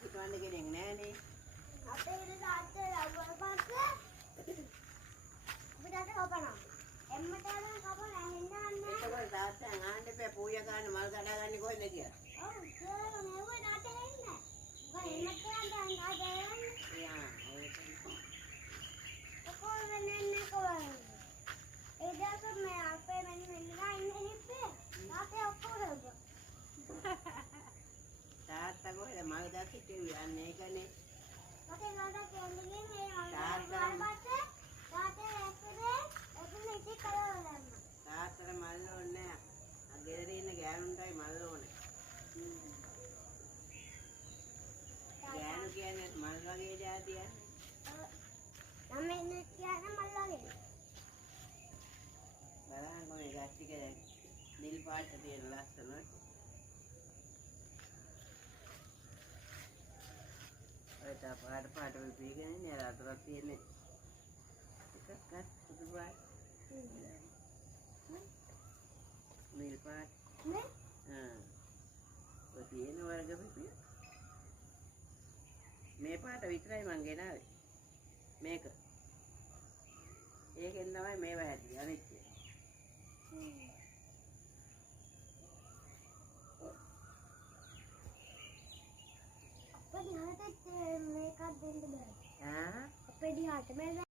පිටවන්න කෙනෙක් නෑනේ. අපේ ඉර තාත්තේ ලව්වල් පස්සේ අපිට අත කපනවා. එම්මට යන කපලා හෙන්නන්නේ. ඒකවල තාත්තෙන් ආන්න එපා පූජා කරන්න මල් කඩාගන්නේ කොහෙද කියලා. ඔව් ඒක නෙවෙයි තාත්තේ හෙන්නේ. මොකද එම්මට යන ආදයන්. යා ඒක. කොහොම වෙන්නේ කොහොමද? ඒ දැක මේ අපේ මෙන්න ඉන්නේ හිප්පේ. තාත්තේ ඔක්කොම තාත්තා කොහෙද මල් දැක්කේ කියන්නේ ඒකනේ. මගේ නඩ කියන්නේ මේ තාත්තේ තාත්තේ ඇස්සේ එතන ඉති කරවලන්න. තාත්තට මල් ඕනේ නෑ. අර ගෙදර ඉන්න ගෑනුන්ටයි මල් ඕනේ. ගෑනු කියන්නේ මල් වගේ જાතියක්. නම් ඉන්නේ කියන්නේ මල් වගේ. බලන්න මේ ගැස්ටික නිල් පාට තියෙන ලස්සන. ඔය තා පාට වෙපීගෙන ඉන්නේ අතට තියෙන්නේ. එකක් පුදු පාට. නිල් පාට. නේ? ඔය තියෙන වර්ග පිපිය. මේ පාට විතරයි මං ගෙනාවේ. මේක. ඒකෙන් තමයි මේව හැදුවේ අනිත් එක. අපේ දිහාට මේකක් දෙන්න බෑ. ආ අපේ දිහාට මේ